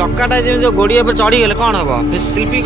चक्काटा जो गोड़ी पर चढ़ी गले कौन हम शिल्पी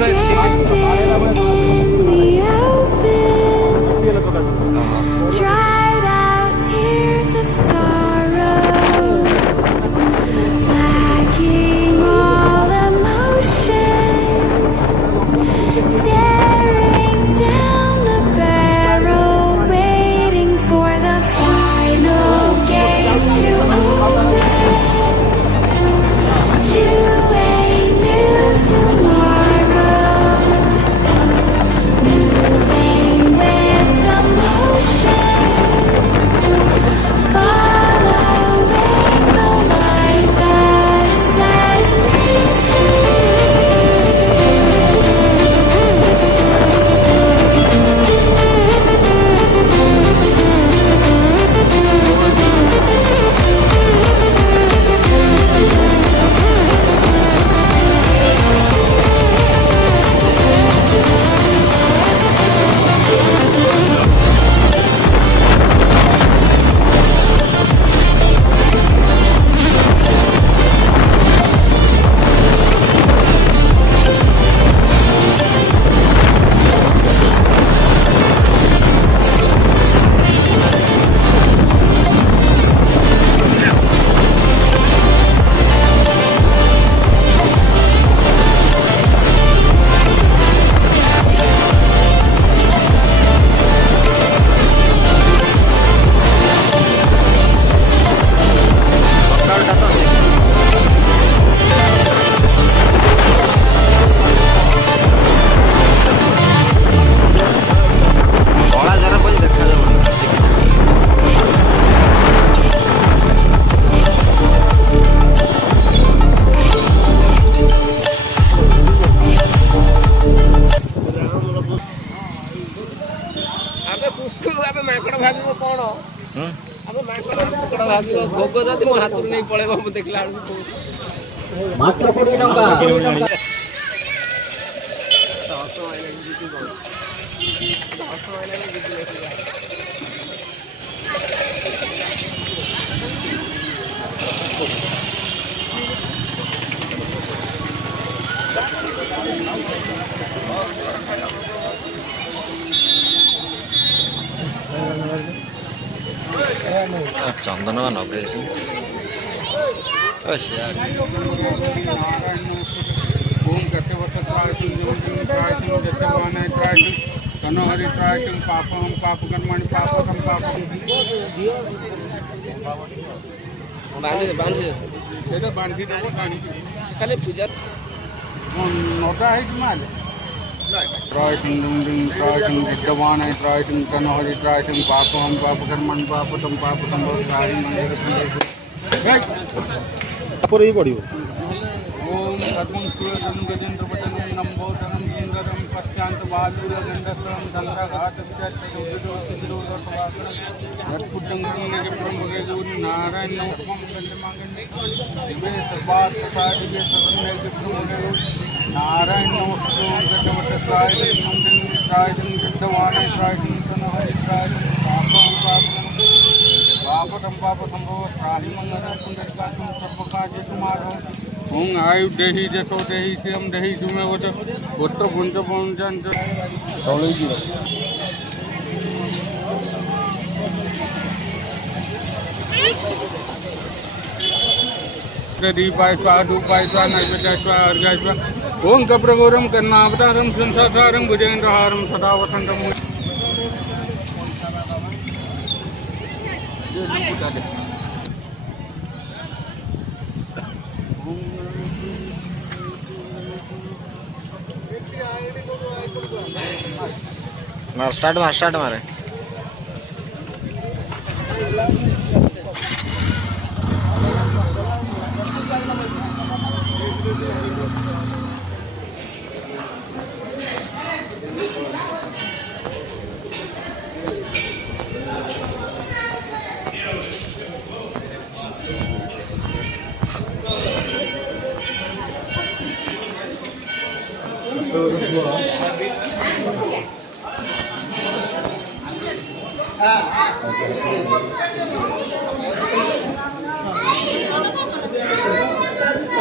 भोग जदि मो हाथ नहीं पड़े देखला मात्र 20 टंका चंदन नगे हरि ट्रायटं पापम पापकर्मणि पापकं पापम बांधी खाली पूजा नोटा है माले ट्रायटं लुंडिं ट्रायटं विद्यमाने ट्रायटं तनहरि ट्रायटं पापम पापकर्मणि पापकं पापकं बहुतारि मंदिर पूरी पड़ियो ओम पद्मं तुलसं गजेंद्र पतनं नमो तनं इंद्रं पश्चान्त बालूर गंडस्त्रं चंद्रघाट विचक्षुदो सिद्धो दत्तवासनं नटपुटंगं नगप्रमगजून नारायण नमः गंडमागंडे दिवे सबात सादिवे सबने विष्णुमगयो नारायण नमः गंडवटसाय नमः सायं गंडवाणे सायं तनहरि सायं पापं पापं पापटं पापसंभव त्राहिमंगल पुण्यकातं सर्वकार्यकुमारो ओं आयु देहि जतो देहि श्रियं देहि सुमे वद पुत्र पुंज पुंजंच सौलजी दीपाय स्वाहा धूपाय स्वाहा नैवेद्याय स्वाहा अर्घ्याय स्वाहा ओं कप्रगौरं कर्णावतारं संसारं भुजगेन्द्रहारं सदा वसन्तं स्टार्ट मारे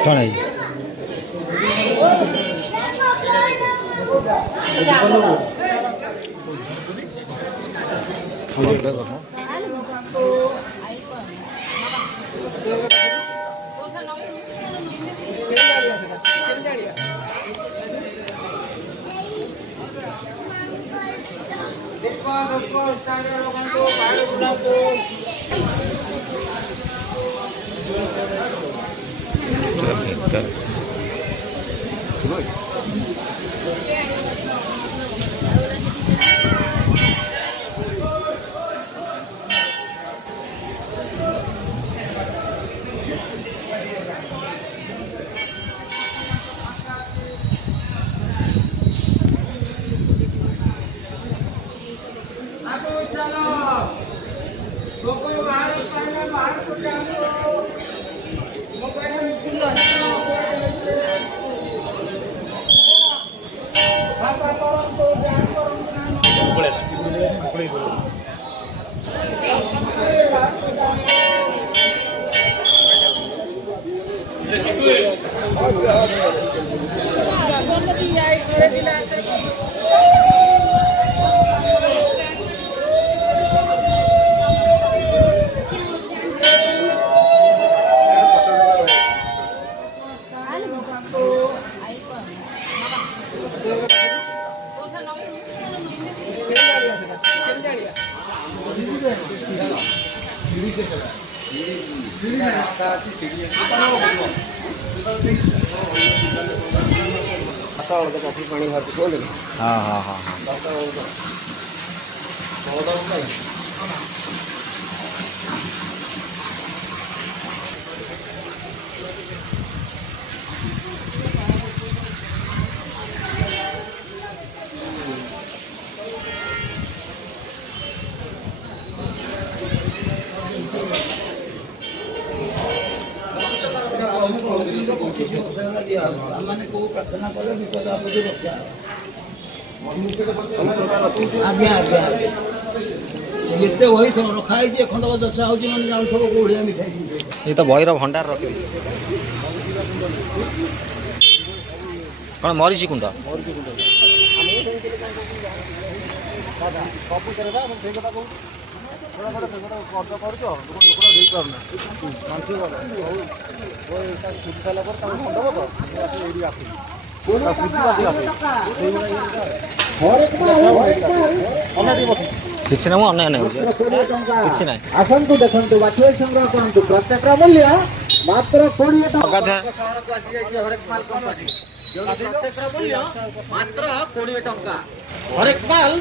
कौन है हाँ हाँ हाँ जिते वही रखा है खंड दशा हो मिठाई ये तो बहिर भंडार रखे कौन मरीची कुंड କିଛି ନା ମୁଁ ଅନ୍ୟାୟ ନାହିଁ କିଛି ନାହିଁ आसतु देखु बाछी संग्रह करूँ प्रत्येक मूल्य मात्र 20 टଙ୍କା प्रत्येक मूल्य मात्र 20 टଙ୍କା हरेक माल